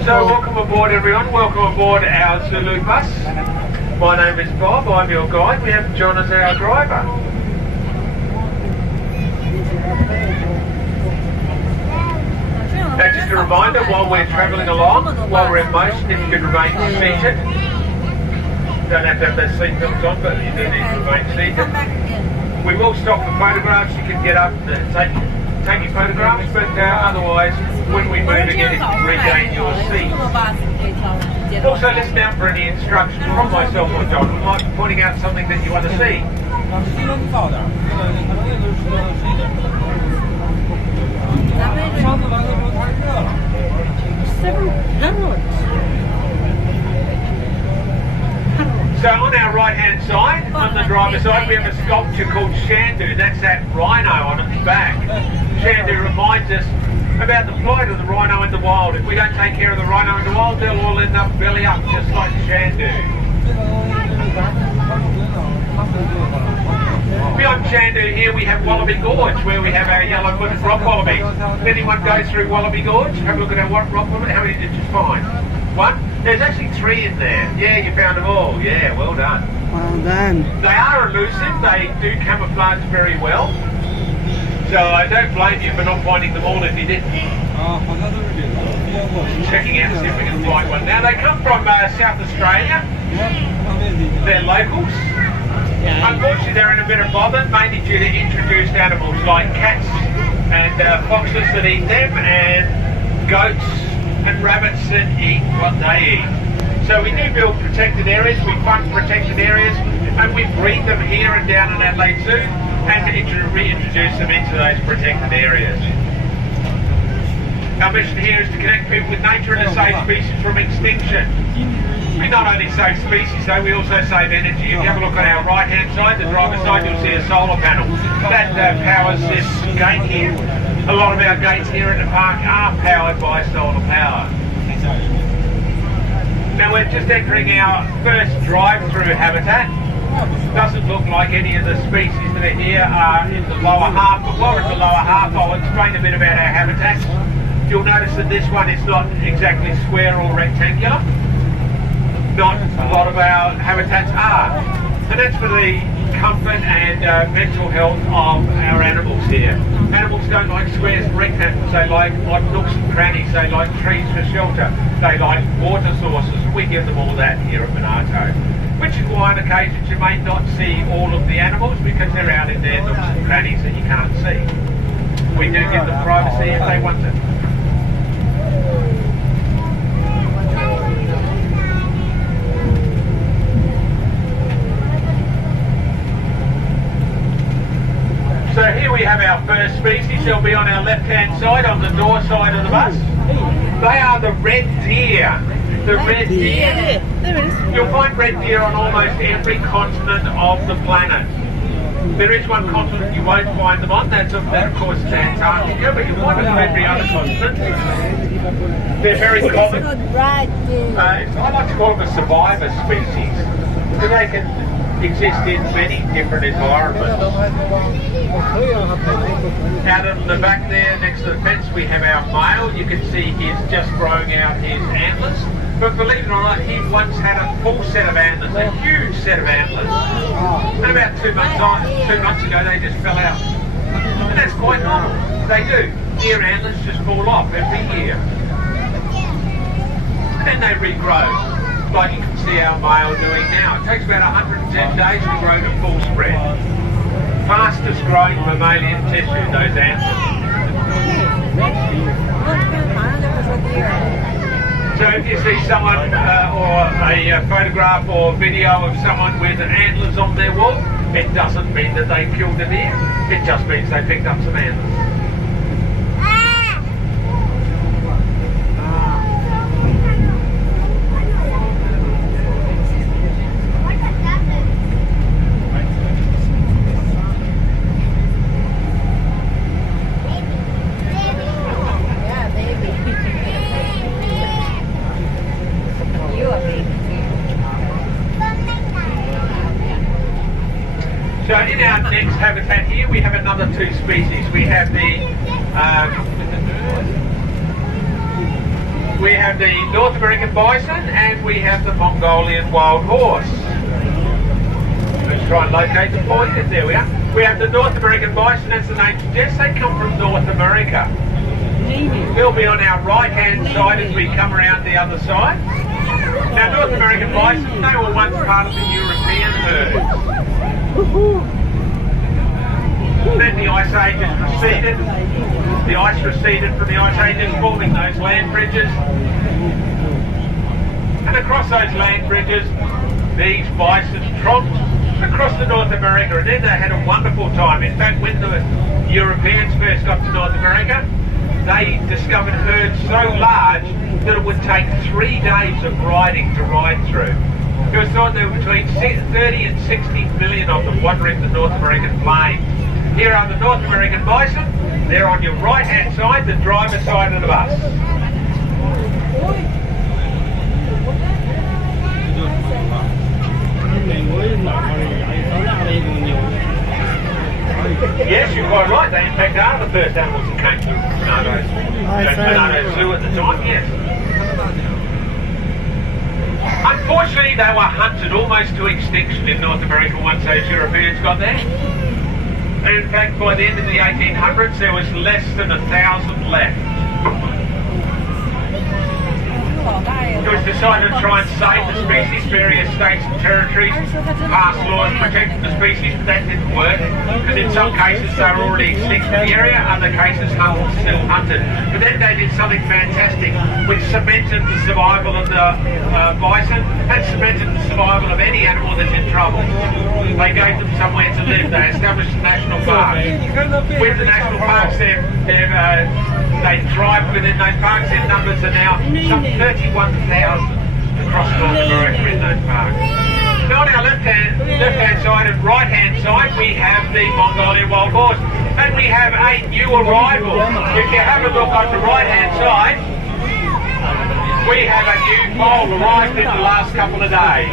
So welcome aboard everyone, welcome aboard our Zulu bus. My name is Bob, I'm your guide. We have John as our driver. Now just a reminder, while we're travelling along, while we're in motion, if you could remain seated. Don't have to have those seat belts on, but you do need to remain seated. We will stop for photographs, you can get up and take your photographs, but otherwise, when we move again, you can regain your seat. Also listen out for any instructions from myself or John, who might be pointing out something that you want to see. So on our right hand side, on the driver's side, we have a sculpture called Shandu. That's that rhino on its back. Shandu reminds us about the plight of the rhino in the wild. If we don't take care of the rhino in the wild, they'll all end up belly up, just like Shandu. Beyond Shandu here we have Wallaby Gorge, where we have our yellow-footed rock wallabies. If anyone goes through Wallaby Gorge, have a look at our rock wallaby. How many did you find? One? There's actually 3 in there. Yeah, you found them all. Yeah, well done. Well done. They are elusive. They do camouflage very well. So I don't blame you for not finding them all if you didn't. Checking out to see if we can find one. Now they come from South Australia. They're locals. Unfortunately they're in a bit of bother, mainly due to introduced animals like cats and foxes that eat them, and goats and rabbits that eat what they eat. So we do build protected areas, we fund protected areas, and we breed them here and down in Adelaide Zoo, and reintroduce them into those protected areas. Our mission here is to connect people with nature and to save species from extinction. We not only save species though, we also save energy. If you have a look on our right hand side, the driver's side, you'll see a solar panel. That powers this gate here. A lot of our gates here in the park are powered by solar power. Now we're just entering our first drive-through habitat. Doesn't look like any of the species that are here are in the lower half, but while we're in the lower half, I'll explain a bit about our habitats. You'll notice that this one is not exactly square or rectangular. Not a lot of our habitats are. And that's for the comfort and mental health of our animals here. Animals don't like squares and rectangles, they like nooks and crannies, they like trees for shelter, they like water sources. We give them all that here at Mornato. Which is why on occasions you may not see all of the animals because they're out in their nooks and crannies that you can't see. We do give them privacy if they want it. So here we have our first species. They'll be on our left-hand side, on the door side of the bus. They are the red deer. The red deer. You'll find red deer on almost every continent of the planet. There is one continent you won't find them on, that of course is Antarctica, but you'll find them on every other continent. They're very common. I like to call them a survivor species, because they can exist in many different environments. Out on the back there, next to the fence, we have our male. You can see he's just growing out his antlers. But believe it or not, he once had a full set of antlers, a huge set of antlers. And about 2 months ago, they just fell out. And that's quite normal. They do. Deer antlers just fall off every year. And then they regrow, like you can see our male doing now. It takes about 110 days to grow to full spread. Fastest growing mammalian tissue, those antlers. So if you see someone or a photograph or video of someone with antlers on their wall, it doesn't mean that they killed a deer. It just means they picked up some antlers. So in our next habitat here, we have another 2 species. We have have the North American bison and we have the Mongolian wild horse. Let's try and locate the point. There we are. We have the North American bison, as the name suggests. They come from North America. They'll be on our right-hand side as we come around the other side. Now, North American bison, they were once part of the European herd. Then the ice ages receded. The ice receded from the ice ages, forming those land bridges. And across those land bridges, these bison tromped across to North America, and then they had a wonderful time. In fact, when the Europeans first got to North America, they discovered herds so large that it would take 3 days of riding to ride through. It was thought there were between 30 and 60 million of them wandering the North American plains. Here are the North American bison. They're on your right-hand side, the driver's side of the bus. Yes, you're quite right. They in fact are the first animals that came to Mornato Zoo at the time, yes. Unfortunately, they were hunted almost to extinction in North America once those Europeans got there. And in fact, by the end of the 1800s, there was less than 1,000 left. It was decided to try and save the species. Various states and territories passed laws protecting the species, but that didn't work, because in some cases they were already extinct in the area, other cases still hunted. But then they did something fantastic, which cemented the survival of the bison and cemented the survival of any animal that's in trouble. They gave them somewhere to live. They established a national park. With the national parks, they thrive within those parks. Their numbers are now some 31,000 across North America in those parks. Now on our left-hand side and right-hand side, we have the Mongolian wild horse. And we have a new arrival. If you have a look on the right-hand side, we have a new foal arrived in the last couple of days.